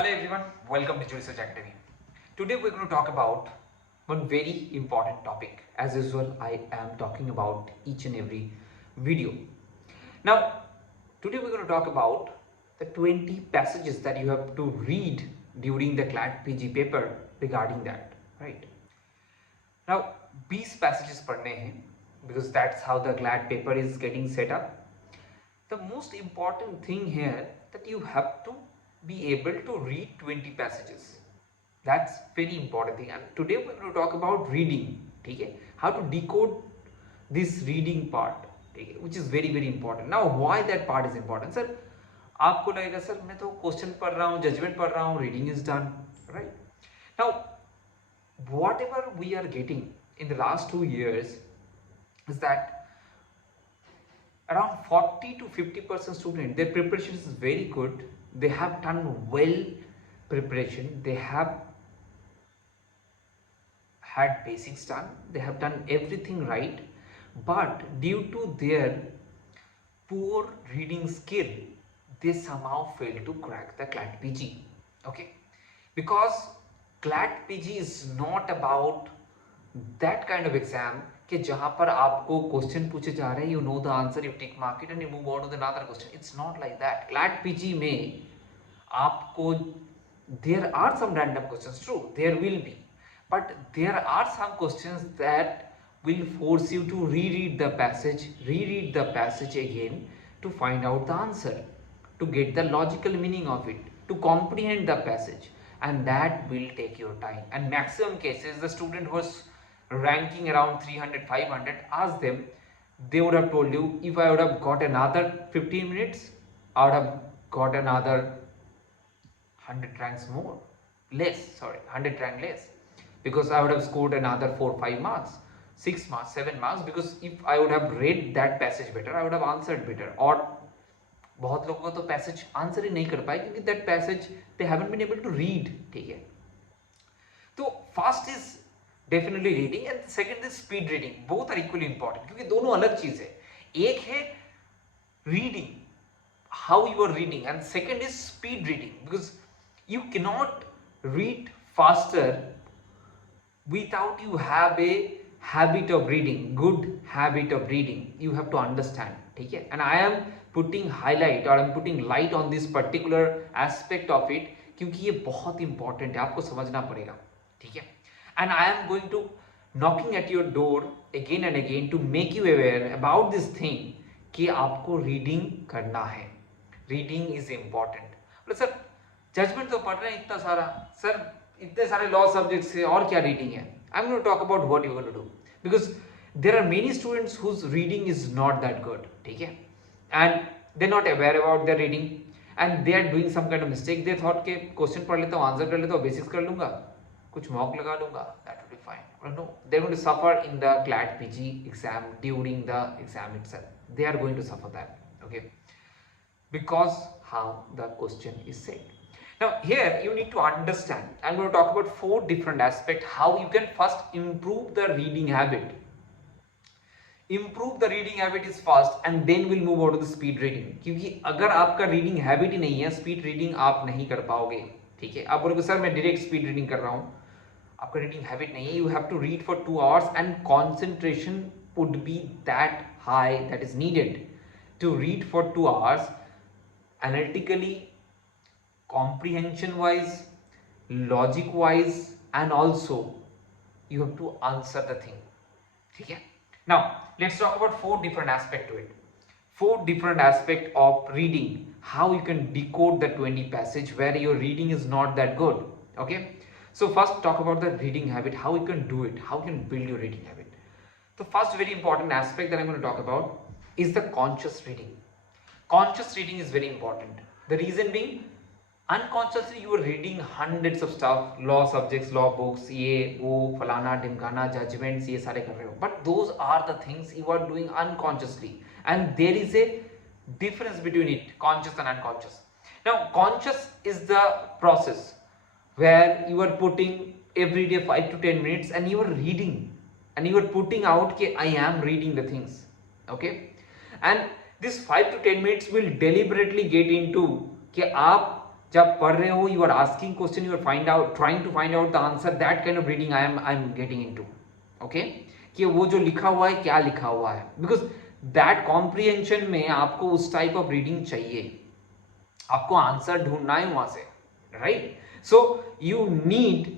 Hello everyone, welcome to Jurisedge Academy. Today we're going to talk about one very important topic. As usual, I am talking about each and every video. Now, today we're going to talk about the 20 passages that you have to read during the CLAT PG paper regarding that, right? Now, 20 passages पढ़ने हैं because that's how the CLAT paper is getting set up. The most important thing here that you have to be able to read 20 passages. That's very important thing. And today we're going to talk about reading. ठीक है? How to decode this reading part, ठीक है? Which is very important. Now, why that part is important? Sir, आपको लगेगा sir मैं तो question पढ़ रहा हूँ, जजमेंट पढ़ रहा हूँ, reading is done, right? Now, whatever we are getting in the last 2 years is that around 40 to 50% student, their preparation is very good. They have done well preparation. They have had basics done. They have done everything right. But due to their poor reading skill, they somehow fail to crack the CLAT PG. Okay? Because CLAT PG is not about that kind of exam कि जहां पर आपको question पूछे जा रहे हैं, you know the answer, you tick mark it and you move on to the another question. It's not like that. CLAT PG में आपको there are some random questions, true there will be, but there are some questions that will force you to reread the passage again to find out the answer, to get the logical meaning of it, to comprehend the passage, and that will take your time. And maximum cases, the student who was ranking around 300 500, ask them, they would have told you, if I would have got another 15 minutes, I would have got another 100 ranks more less, 100 rank less, because I would have scored another 4 5 marks, 6 marks, 7 marks, because if I would have read that passage better, I would have answered better. और बहुत लोगों को तो passage answer ही नहीं कर पाए क्योंकि that passage they haven't been able to read. ठीक है, तो first is definitely reading and second is speed reading. Both are equally important क्योंकि दोनों अलग चीज है. एक है reading, how you are reading, and second is speed reading, because you cannot read faster without you have a habit of reading, good habit of reading. You have to understand. ठीक है, and I am putting highlight or I am putting light on this particular aspect of it क्योंकि ये बहुत important है, आपको समझना पड़ेगा. ठीक है, and I am going to knocking at your door again and again to make you aware about this thing कि आपको reading करना है. Reading is important. बोले सर जजमेंट तो पढ़ रहे हैं इतना सारा, सर इतने सारे लॉ सब्जेक्ट से और क्या रीडिंग है. I am going to talk about what you going to do, because there are many students whose reading is not that good. ठीक है, and they not aware about their reading and they are doing some kind of mistake. They thought के question पढ़ लेता हूँ, answer कर लेता हूँ, basics कर लूंगा, कुछ मॉक लगा लूंगा, that will be fine. No, they are going to suffer in the CLAT PG exam during the exam itself. They are going to suffer that. Okay, because how the question is said. Now here you need to understand, I'm going to talk about 4 different aspects how you can first improve the reading habit. Improve the reading habit is first and then we'll move on to the speed reading. क्योंकि अगर आपका reading habit ही नहीं है, speed reading आप नहीं कर पाओगे. ठीक है, आप बोलोगे सर मैं डायरेक्ट स्पीड रीडिंग कर रहा हूँ, आपका रीडिंग हैबिट नहीं है. You have to read for 2 hours and concentration would be that high that is needed to read for 2 hours analytically, comprehension wise, logic wise, and also you have to answer the thing. ठीक है, now let's talk about 4 different aspects to it. 4 different aspects of reading, how you can decode the 20 passage where your reading is not that good. Okay, so first talk about the reading habit, how you can do it, how you can build your reading habit. The first very important aspect that I'm going to talk about is the conscious reading. Conscious reading is very important. The reason being, unconsciously you are reading hundreds of stuff, law subjects, law books, ये वो फलाना ढिमकाना, judgments, ये सारे कर रहे हो, but those are the things you are doing unconsciously, and there is a difference between it, conscious and unconscious. Now conscious is the process where you are putting every day 5 to 10 minutes and you are reading and you are putting out कि I am reading the things. Okay, and this 5 to 10 minutes will deliberately get into कि आप जब पढ़ रहे हो, you are asking question, you are trying to find out the answer, that kind of reading I'm getting into. Okay, कि वो जो लिखा हुआ है क्या लिखा हुआ है, because that comprehension में आपको उस type of reading चाहिए, आपको आंसर ढूंढना है वहां से, right? So you need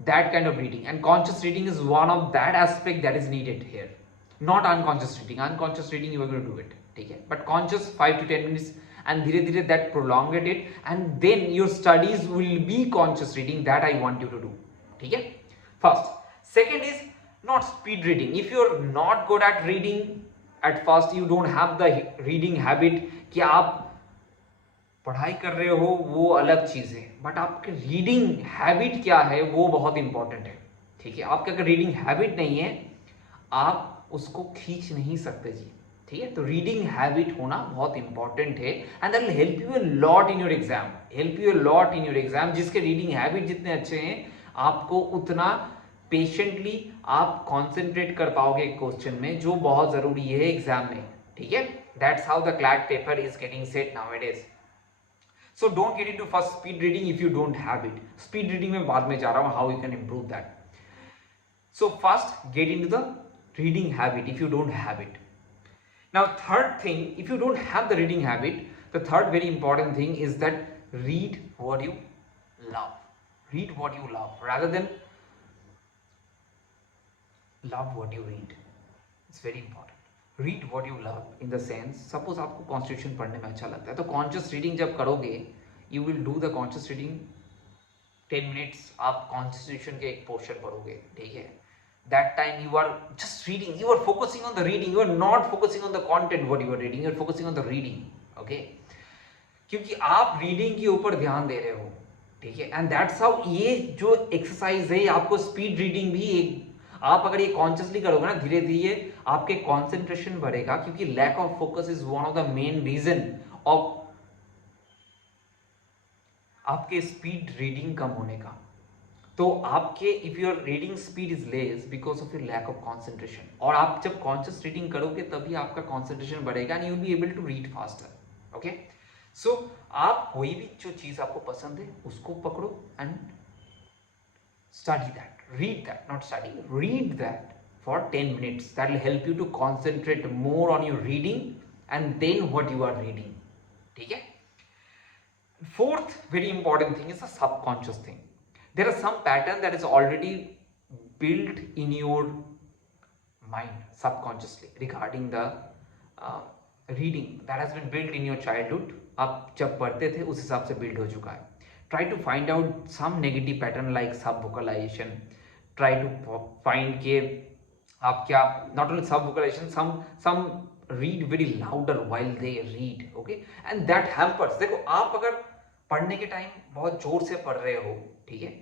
that kind of reading, and conscious reading is one of that aspect that is needed here, not unconscious reading. Unconscious reading you are going to do it, ठीक है, but conscious 5 to 10 minutes, and धीरे धीरे that prolonged it, and then your studies will be conscious reading. That I want you to do, ठीक है, first. Second is not speed reading. If you're not good at reading at first, you don't have the reading habit कि आप पढ़ाई कर रहे हो, वो अलग चीज है, बट आपके रीडिंग हैबिट क्या है वो बहुत इंपॉर्टेंट है, ठीक है। आपके अगर रीडिंग हैबिट नहीं है, आप उसको खींच नहीं सकते जी, ठीक है। तो रीडिंग हैबिट होना बहुत इंपॉर्टेंट है, and that will help you a lot in your exam, जिसके रीडिंग हैबिट जितने अच्छे हैं, आपको उतना पेशेंटली आप कॉन्सेंट्रेट कर पाओगे क्वेश्चन में, जो बहुत जरूरी है एग्जाम में, ठीक है। That's how the CLAT paper is getting set nowadays. So don't get into first speed reading if you don't have it. Speed reading में बाद में जा रहा हूँ, how you can improve that. So first get into the reading habit if you don't have it. Now third thing, if you don't have the reading habit, the third very important thing is that read what you love. Read what you love rather than love what you read. It's very important. Read what you love in the sense, suppose आपको constitution पढ़ने में अच्छा लगता है, तो conscious reading जब करोगे, you will do the conscious reading 10 minutes, आप कॉन्स्टिट्यूशन के एक पोर्शन पढ़ोगे, ठीक है। That time you are just reading, you are focusing on the reading, you are not focusing on the content what you are reading, you are focusing on the reading, okay, क्योंकि आप reading के ऊपर ध्यान दे रहे हो, ठीक है। And that's how ये जो एक्सरसाइज है, आपको स्पीड रीडिंग भी एक, आप अगर ये कॉन्शियसली करोगे ना, धीरे धीरे आपके कंसंट्रेशन बढ़ेगा, क्योंकि lack of focus is one of the main reason of आपके स्पीड रीडिंग कम होने का। तो आपके if your reading speed is less because of your lack of concentration, और आप जब कॉन्शियस रीडिंग करोगे तभी आपका कंसंट्रेशन बढ़ेगा and you will be able to read faster, okay. So आप कोई भी जो चीज आपको पसंद है उसको पकड़ो and study that, read that, not study, read that for 10 minutes. That will help you to concentrate more on your reading and then what you are reading, ठीक है। Fourth very important thing is the subconscious thing. There are some pattern that is already built in your mind subconsciously regarding the reading that has been built in your childhood. आप जब पढ़ते थे उस हिसाब से build हो चुका है. Try to find out some negative pattern like sub vocalization. Try to find के आप क्या, not only sub vocalization, some read very louder while they read, okay, and that hampers. देखो आप अगर पढ़ने के टाइम बहुत जोर से पढ़ रहे हो, ठीक है,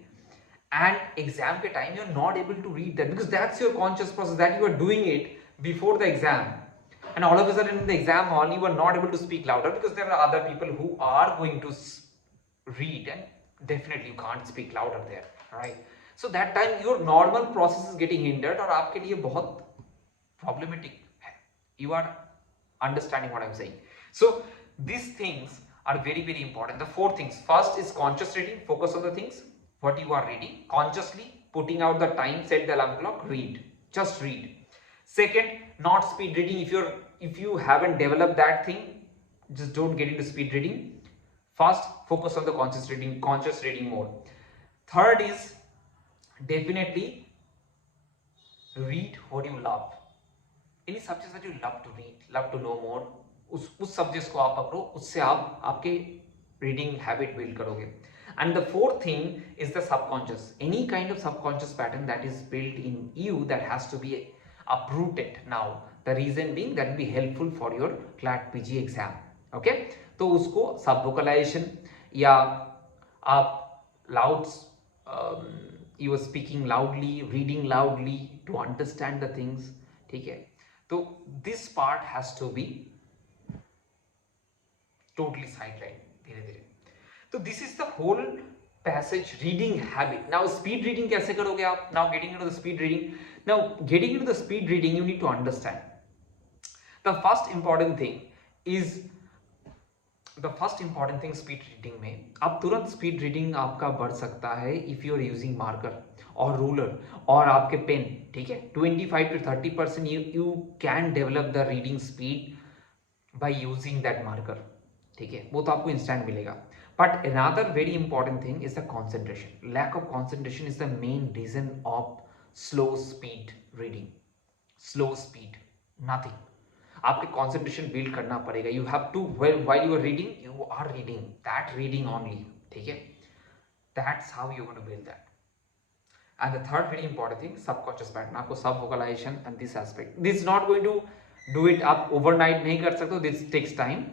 and exam के time you are not able to read that because that's your conscious process that you are doing it before the exam, and all of a sudden in the exam hall you are not able to speak louder because there are other people who are going to read and definitely you can't speak louder there, right? So that time your normal process is getting hindered और आपके लिए बहुत problematic है. You are understanding what I'm saying? So these things are very very important. The four things: first is conscious reading, focus on the things what you are reading consciously, putting out the time, set the alarm clock, read, just read. Second, not speed reading. If you haven't developed that thing, just don't get into speed reading. First, focus on the conscious reading more. Third is definitely read what you love. Any subjects that you love to read, love to know more, उस subjects को आप पकड़ो, उससे आप आपके reading habit build करोगे. And the fourth thing is the subconscious. Any kind of subconscious pattern that is built in you that has to be uprooted now. The reason being that will be helpful for your CLAT PG exam. Okay? तो उसको सब vocalisation या आप loud you are speaking loudly, reading loudly to understand the things, ठीक है। तो this part has to be totally sideline धीरे धीरे. तो this is the whole passage reading habit. Now speed reading कैसे करोगे आप? Now getting into the speed reading. Now getting into the speed reading you need to understand the first important thing is the first important thing speed reading में, अब तुरंत speed reading आपका बढ़ सकता है if you are using marker और ruler और आपके पेन, ठीक है। 25 to 30% you can develop the reading speed by using that marker, ठीक है, वो तो आपको इंस्टेंट मिलेगा। But another very important thing is the concentration. Lack of concentration is the main reason of slow speed reading. Slow speed nothing, आपके concentration build करना पड़ेगा। You have to while you are reading, you are reading that reading only, ठीक है। That's how you going to build that. And the third very important thing, subconscious pattern. आपको subvocalization and this aspect, this is not going to do it, आप overnight नहीं कर सकते, this takes time.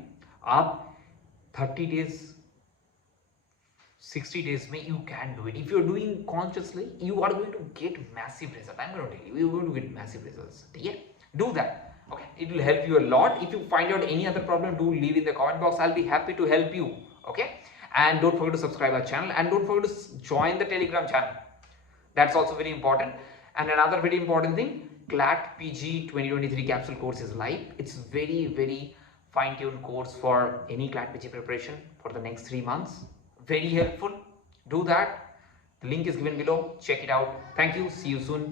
आप 30 days 60 days में you can do it. If you're doing consciously, you are going to get massive result. I'm going to tell you, you're going to get massive results. Yeah, do that. Okay, it will help you a lot. If you find out any other problem, do leave in the comment box. I'll be happy to help you. Okay, and don't forget to subscribe our channel, and don't forget to join the Telegram channel. That's also very important. And another very important thing, CLAT PG 2023 capsule course is live. It's very fine-tuned course for any CLAT PG preparation for the next 3 months. Very helpful. Do that. The link is given below. Check it out. Thank you. See you soon.